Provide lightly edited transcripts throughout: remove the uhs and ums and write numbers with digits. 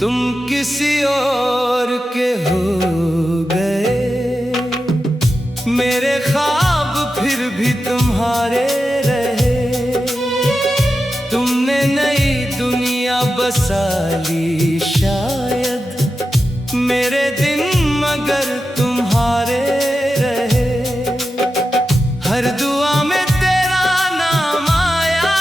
तुम किसी और के हो गए, मेरे ख्वाब फिर भी तुम्हारे रहे। तुमने नई दुनिया बसा ली शायद, मेरे दिन मगर तुम्हारे रहे। हर दुआ में तेरा नाम आया,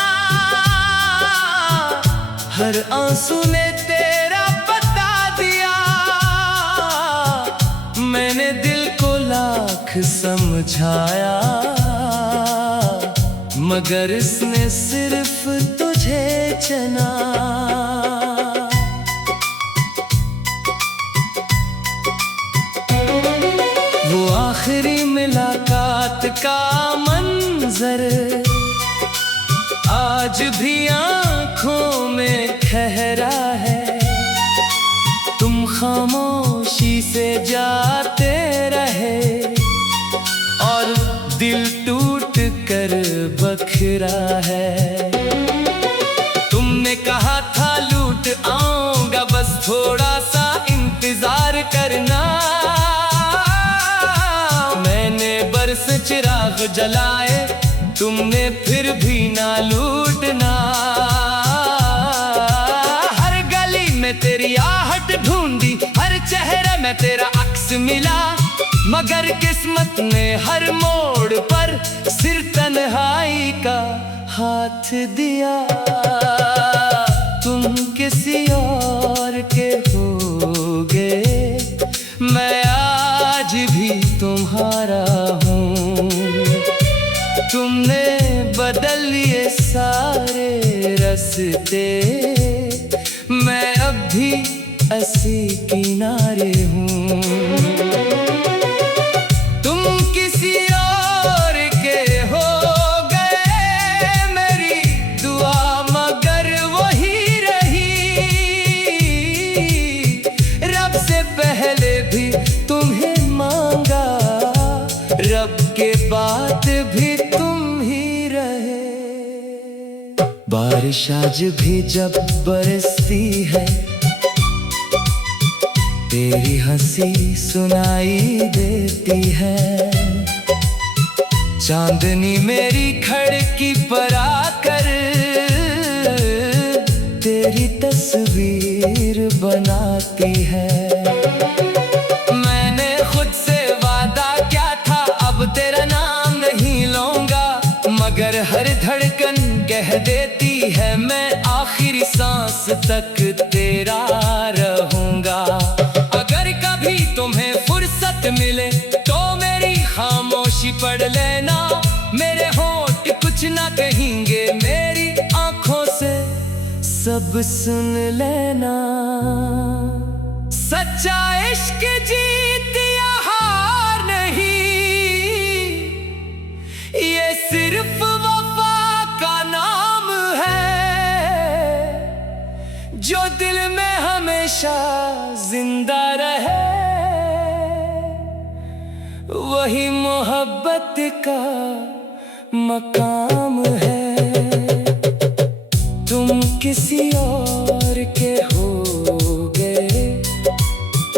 हर आंसू ने तेरा बता दिया। मैंने दिल को लाख समझाया, मगर इसने सिर्फ तुझे चुना। वो आखिरी मुलाकात का मंजर आज भी आंखों में ठहरा है। तुम खामोशी से जाते रहे और दिल टूट कर बखरा है। तुमने कहा था लूट आऊंगा, बस थोड़ा सा इंतजार करना। मैंने बरस चिराग जलाए, तुमने फिर भी ना लूटना। हर गली में तेरी आहट ढूंढी, हर चेहरे में तेरा अक्स मिला, मगर किस्मत ने हर मोड़ पर सिर तन्हाई का हाथ दिया। तुम किसी और के हो गए, मैं आज भी तुम्हारा हूँ। तुमने बदल लिए सारे रास्ते, मैं अब भी अस्सी किनारे हूँ। तुम किसी और के हो गए, मेरी दुआ मगर वही रही। रब से पहले भी तुम्हें मांगा, रब के बाद भी तुम ही रहे। बारिश आज भी जब बरसती है, तेरी हंसी सुनाई देती है। चांदनी मेरी खिड़की पर आकर तेरी तस्वीर बनाती है। मैंने खुद से वादा क्या था, अब तेरा नाम नहीं लूंगा, मगर हर धड़कन कह देती है मैं आखिरी सांस तक तेरा रहूंगा। अगर कभी तुम्हें फुर्सत मिले तो मेरी खामोशी पढ़ लेना। मेरे होंठ कुछ ना कहेंगे, मेरी आंखों से सब सुन लेना। सच्चा इश्क जीत या हार नहीं, ये सिर्फ वफा का नाम है। जो दिल में हमेशा जिंदा रहे, वही मोहब्बत का मकाम है। तुम किसी और के हो गए,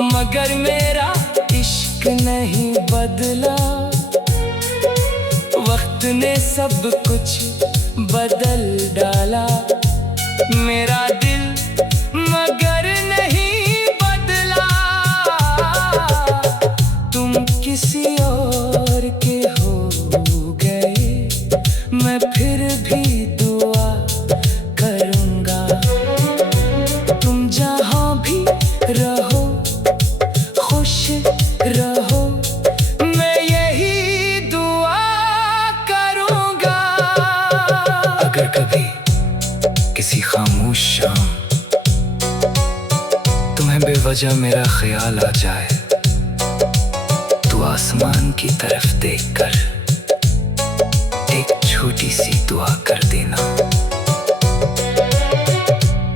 मगर मेरा इश्क नहीं बदला। वक्त ने सब कुछ बदल डाला, मेरा दिल मगर नहीं बदला। तुम किसी और के हो गए, मैं फिर भी दुआ करूंगा। तुम जहां भी रहो खुश रहो, मैं यही दुआ करूंगा। अगर कभी किसी खामोश शाम तुम्हें बेवजह मेरा ख्याल आ जाए, तो आसमान की तरफ देखकर एक छोटी सी दुआ कर देना।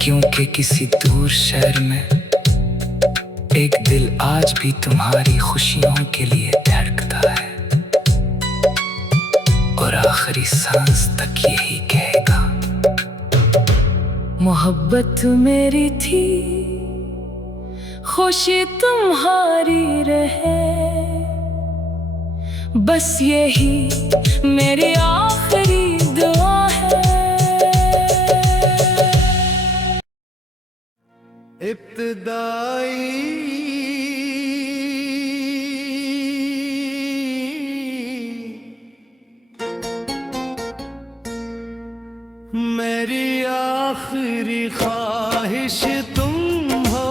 क्योंकि किसी दूर शहर में एक दिल आज भी तुम्हारी खुशियों के लिए धड़कता है, और आखिरी सांस तक यही कहेगा, मोहब्बत मेरी थी, खुशी तुम्हारी रहे, बस यही मेरी आखिरी दुआ है। इब्तिदाई मेरी आखिरी ख्वाहिश तुम हो,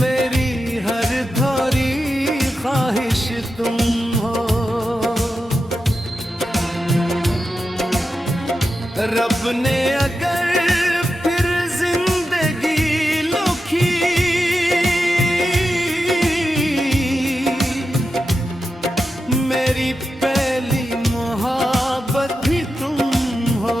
मेरी हर थोड़ी ख्वाहिश तुम हो। रब ने अगर फिर जिंदगी लिखी, मेरी पहली मोहब्बत भी तुम हो।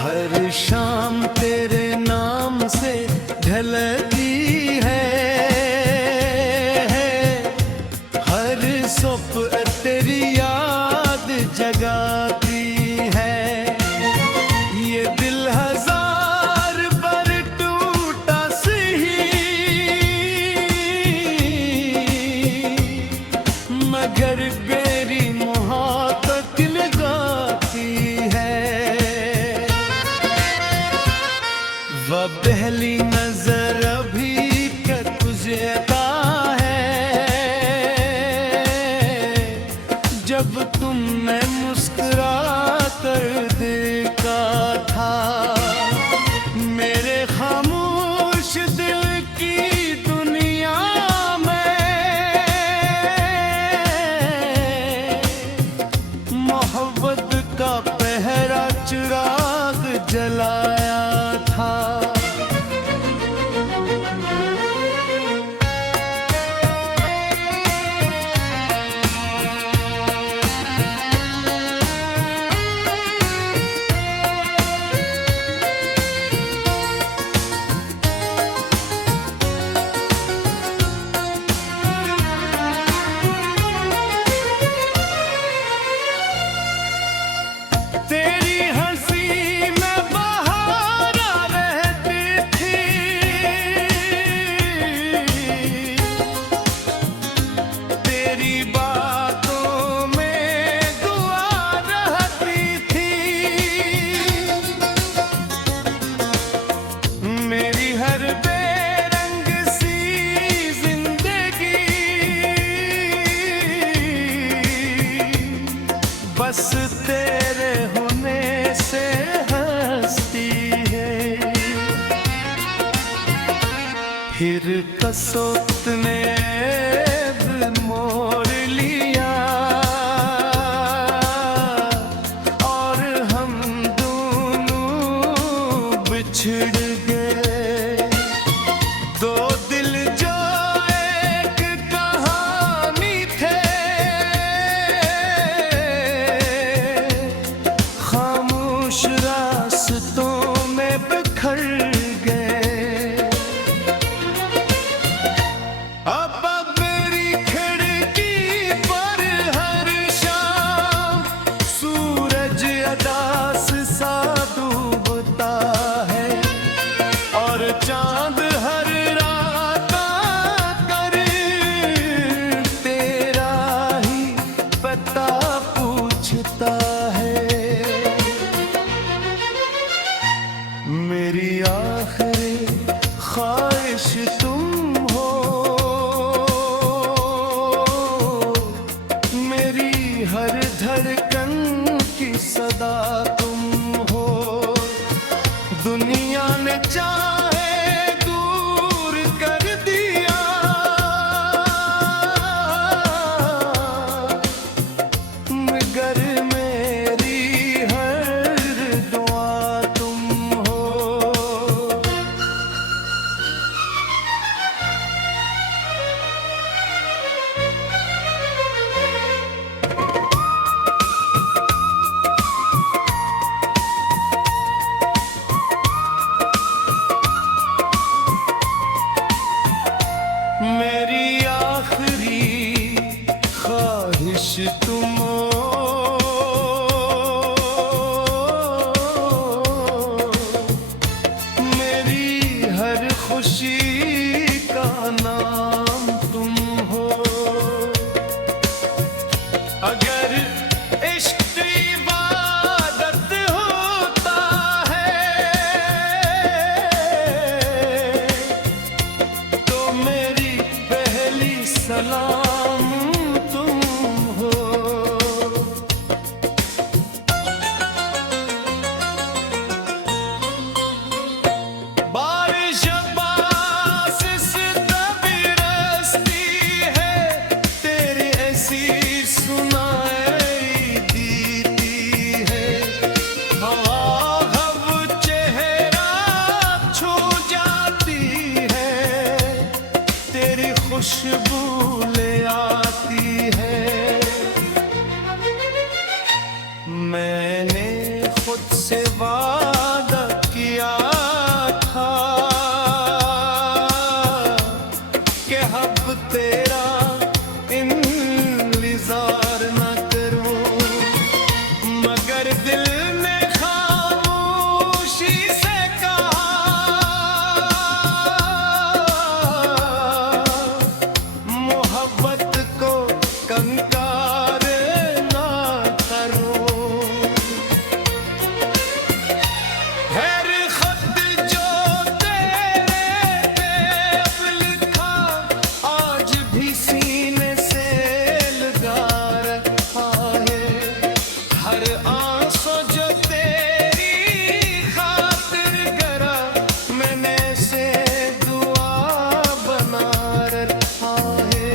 हर शाम तेरे नाम से ढलती है, हर सुबह तेरी याद जगाती है। ये दिल हजार बार टूटा सही, मगर मेरी मोहब्बत लगाती है। वह पहली नजर अभी का तुझे अता है, जब तुमने मुस्कुरा कर देखा था। मेरे खामोश दिल की दुनिया में मोहब्बत का पहरा चिराग जलाया था। तेरी हंसी में बहार रहती थी, तेरी बातों में दुआ रहती थी। मेरी हर बेरंग सी जिंदगी बस तेरे होने से हंसती है। फिर कसौत ने ऐब मोड़ लिया, और हम दोनों बिछड़ गए। दो दिल जो एक कहानी थे, खामोश रास्तों में बिखर गए। अब मेरी खिड़की पर हर शाम सूरज अदास सा डूबता है, और चांद हर रात आकर तेरा ही पता पूछता है। मेरी आखिरी ख्वाहिश तुम हो, मेरी हर धड़कन की सदा तुम हो। दुनिया ने चाहे दूर कर दिया, मगर मेरी हर दुआ तुम हो। तुम हो। मेरी हर खुशी का नाम तुम हो। अगर इश्क इबादत होता है तो मेरी पहली सलाम तुम हो। बारिश बासिस तभी रसती है तेरी ऐसी सुनाई देती है। हवा हब चेहरा छू जाती है तेरी खुशबू ले आती है। मैंने खुद से वादा किया था कि अब तेरा इंतजार न करूं, मगर दिल ने खामोशी से कहा मोहब्बत को कंकार ना करूं। हर खत जो तेरे पे अब लिखा आज भी सीने से लगा रखा है। हर आंसू जो तेरी खातिर करा मैंने से दुआ बना रखा है।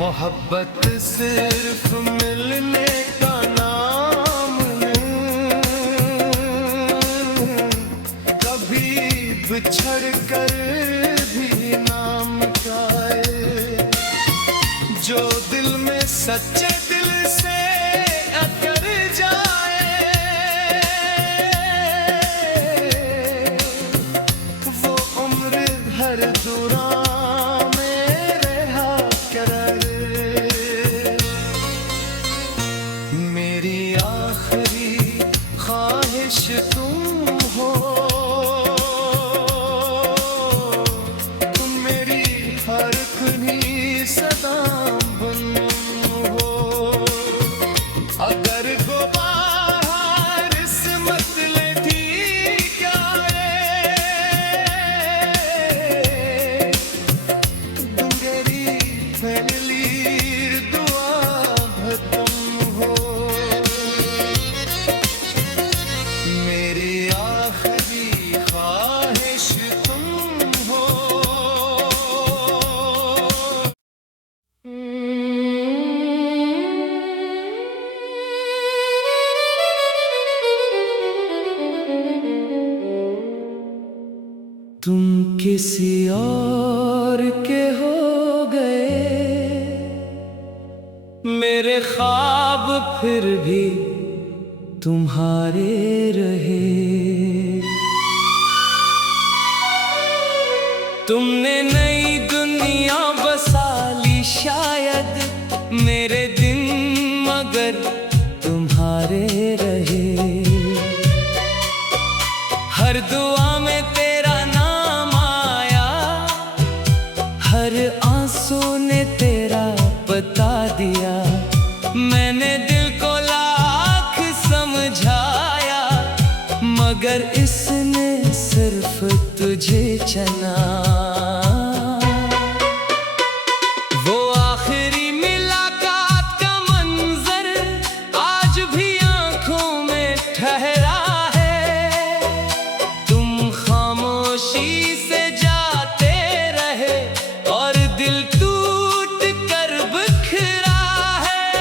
मोहब्बत सिर्फ मिलने का नाम नहीं, कभी बिछड़ कर भी नाम का है। जो दिल में सच्चे दिल से अकर जाए वो उम्र भर दूरां में रहा करे। मेरी आखिरी ख्वाहिश तुम हो। तुम मेरी हर खुनी सदा बन हो। अगर गुबार इस मतले ठीक आए दूंगेरी पहली दुआ भी तुम हो। मेरी आखिरी ख्वाहिश तुम हो। तुम किसी और के हो गए, मेरे ख्वाब फिर भी तुम्हारे रहे। तुमने नई दुनिया बसा ली शायद मेरे दिन, मगर तुम्हारे रहे। हर दुआ में तेरा नाम आया, हर आंसू ने तेरा बता दिया। मैंने दिल को लाख समझाया मगर इसने सिर्फ तुझे चना। वो आखिरी मुलाकात का मंजर आज भी आंखों में ठहरा है। तुम खामोशी से जाते रहे और दिल टूट कर बिखरा है।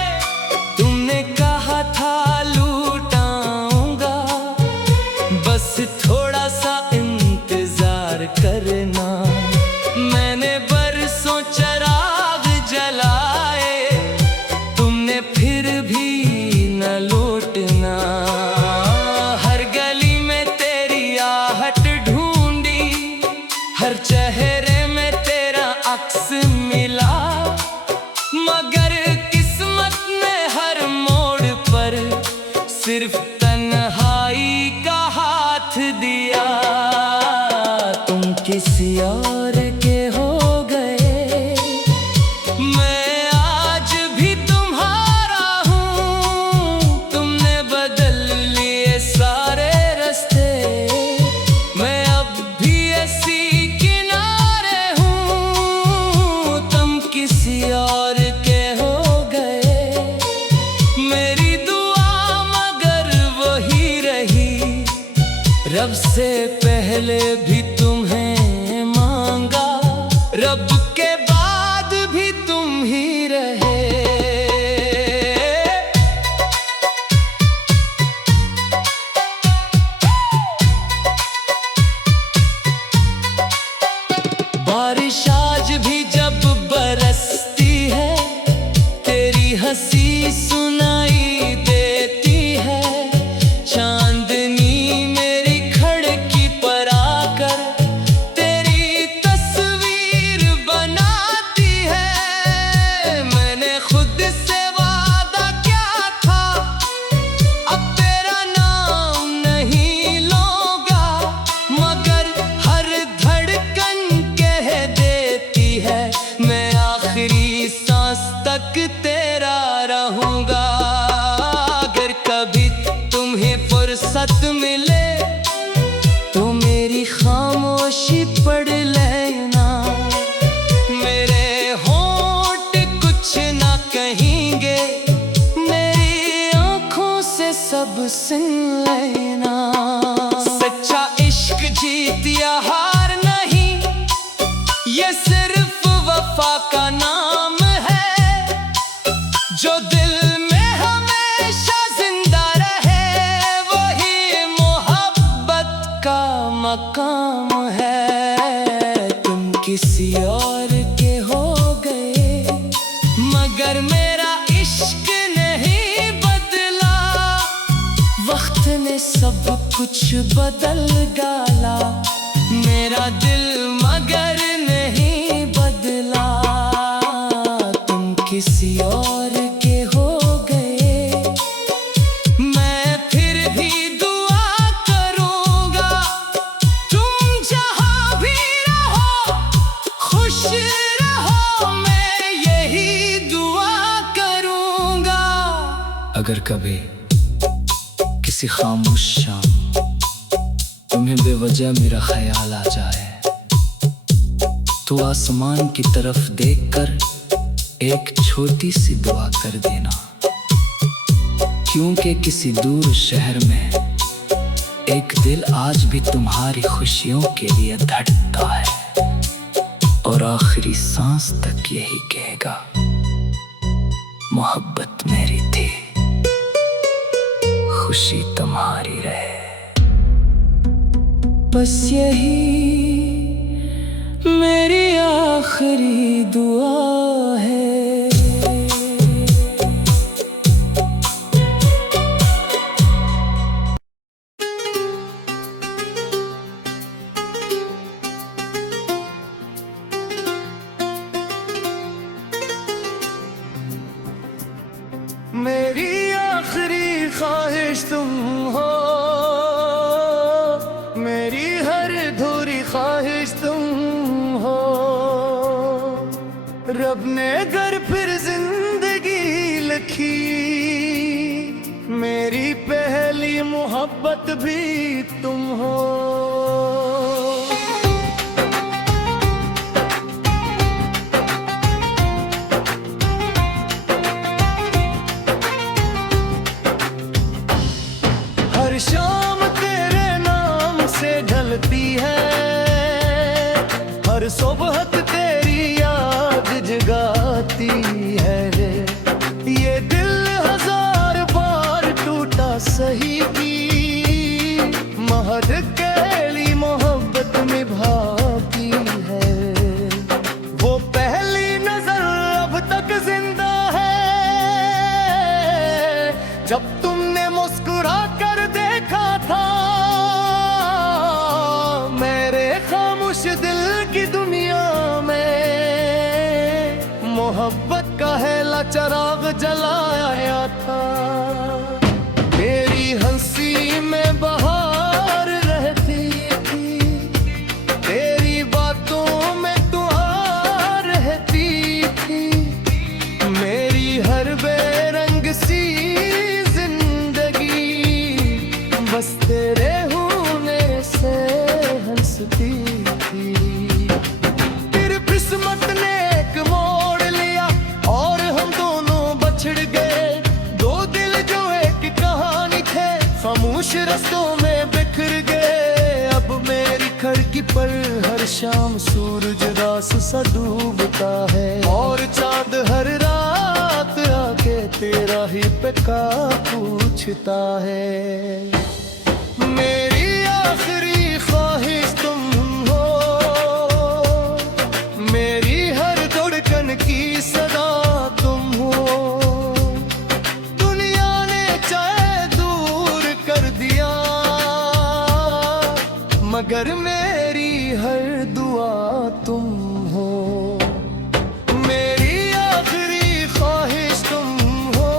तुमने कहा था लूटाऊंगा, बस थोड़ा सा इंतजार करना। पहले भी तुम्हें मांगा, रब के बाद भी तुम ही रहे। बारिश आज भी जब बरसती है, तेरी हंसी सुनाई देती है। चांदनी मेरी खिड़की पर आकर तेरी तस्वीर बनाती है। मैंने खुद से वादा किया था, अब तेरा नाम नहीं लूंगा, मगर हर धड़कन कह देती है मैं आखिरी सांस तक तेरा रहूंगा। अगर कभी तुम्हें फुर्सत मिले तो मेरी खामोशी पढ़ लेना। मेरे होंठ कुछ ना कहेंगे, मेरी आंखों से सब सुन लेना। सच्चा इश्क जीत या हार नहीं, ये सिर्फ वफा का नाम है। जो दिल में हमेशा जिंदा रहे, वही मोहब्बत का मकाम है। तुम किसी और के हो गए, मगर मेरा इश्क नहीं बदला। वक्त ने सब कुछ बदल डाला, मेरा दिल मगर नहीं बदला। तुम किसी और के हो गए, मैं फिर भी दुआ करूंगा। तुम जहां भी रहो, खुश रहो, मैं यही दुआ करूंगा। अगर कभी किसी खामोश शाम तुम्हें बेवजह मेरा ख्याल आ जाए, तो आसमान की तरफ देखकर एक छोटी सी दुआ कर देना। क्योंकि किसी दूर शहर में एक दिल आज भी तुम्हारी खुशियों के लिए धड़कता है, और आखिरी सांस तक यही कहेगा मोहब्बत मेरी थी, खुशी तुम्हारी रहे। बस यही मेरी आखिरी दुआ है। मेरी आखिरी ख्वाहिश तुम हो, मेरी हर अधूरी ख्वाहिश तुम हो। रब ने घर फिर जिंदगी लिखी, मेरी पहली मोहब्बत भी तुम हो। हर शाम तेरे नाम से ढलती है, हर सुबह तेरी याद जगाती है रे। ये दिल हजार बार टूटा सही की, महद केली मोहब्बत निभाती है। वो पहली नजर अब तक जिंदा है, जब तुमने मुस्कुरा कर देखा था। मेरे खामोश दिल की दुनिया में मोहब्बत का हेला चिराग जलाया था। तेरी हंसी में बहार रहती थी, तेरी बातों में तू आ रहती थी। मेरी हर बेरंग सी बस तेरे होने से हंसती थी। फिर किस्मत ने एक मोड़ लिया और हम दोनों बछड़ गए। दो दिल जो एक कहानी थे, खामोश रस्तों में बिखर गए। अब मेरी पर हर शाम सूरज रास सा डूबता है, और चांद हर रात आके तेरा ही पका पूछता है। मेरी आखिरी ख्वाहिश तुम हो, मेरी हर धड़कन की सदा तुम हो। दुनिया ने चाहे दूर कर दिया, मगर मेरी हर दुआ तुम हो। मेरी आखिरी ख्वाहिश तुम हो,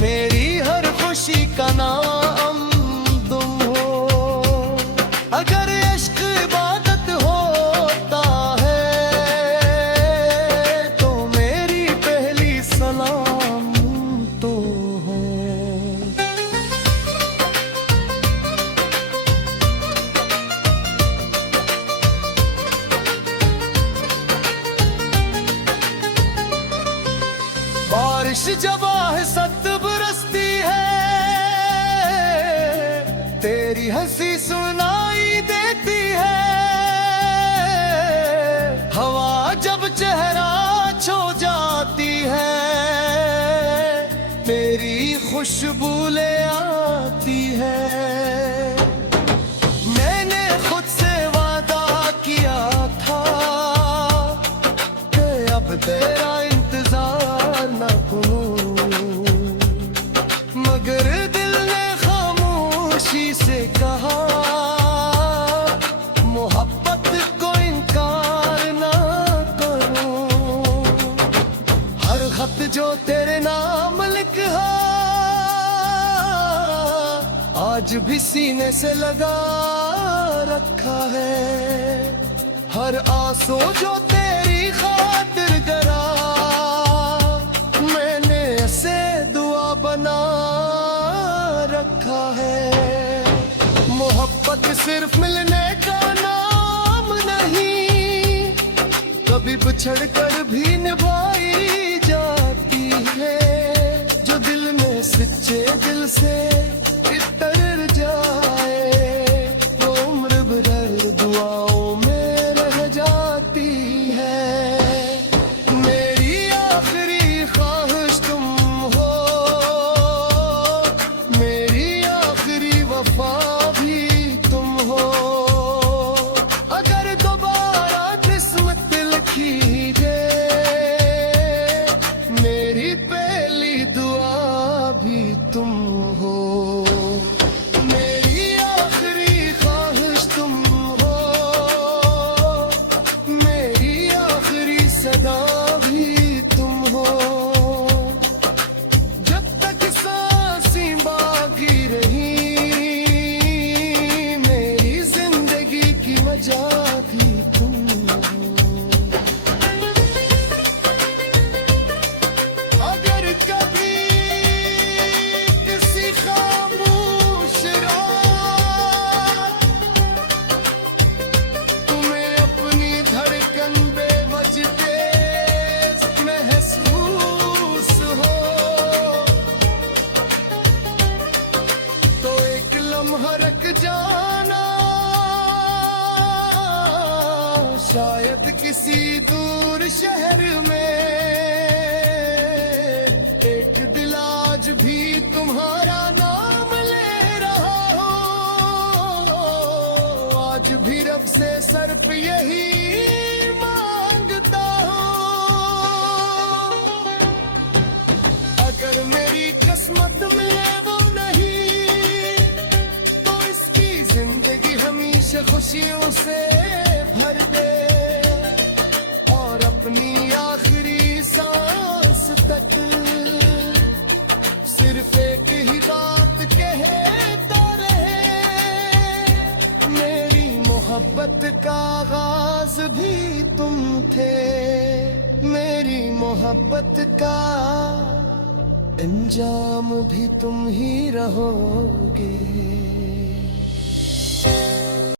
मेरी हर खुशी का नाम तुम हो। अगर इश्क इबादत होता है तो मेरी पहली सलाम तो हो। बारिश जब सत बरसती है, तेरी हंसी सुनाई देती है। हवा जब चेहरा छो जाती है, तेरी खुशबू ले आती है। मैंने खुद से वादा किया था कि अब तेरा इंतजार न करूं, मगर दिल ने खामोशी से कहा मोहब्बत को इनकार ना करूं। हर खत जो तेरे नाम लिखा आज भी सीने से लगा रखा है। हर आंसू जो तेरी खातिर गरा, मैंने ऐसे दुआ बना रखा है। मोहब्बत सिर्फ मिलने का नाम नहीं, कभी बिछड़ कर भी निभाई जाती है। जो दिल में सच्चे दिल से इतर जाए, वो उम्र भर दुआओं में रह जाती है। मेरी आखिरी ख्वाहिश तुम हो, मेरी आखिरी वफा भी तुम हो। अगर दोबारा किस्मत लिखी जाए, मेरी पहली दुआ भी तुम हो। मेरी आखिरी ख्वाहिश तुम हो, मेरी आखिरी सदा भी तुम हो। जब तक सांसें बाकी रही, मेरी जिंदगी की वजह थी तुम हो। अगर कभी किसी खामोश रात तुम्हें अपनी धड़कन बेवजह तेज महसूस हो, तो एक लम्हा रख जाना। शायद किसी दूर शहर में एक दिल आज भी तुम्हारा नाम ले रहा हो। आज भी रब से सर पे यही मांगता हूँ, अगर मेरी किस्मत में वो नहीं, तो इसकी जिंदगी हमेशा खुशियों से भर दे, और अपनी आखिरी सांस तक सिर्फ एक ही बात कहता रहे। मेरी मोहब्बत का आगाज भी तुम थे, मेरी मोहब्बत का अंजाम भी तुम ही रहोगे।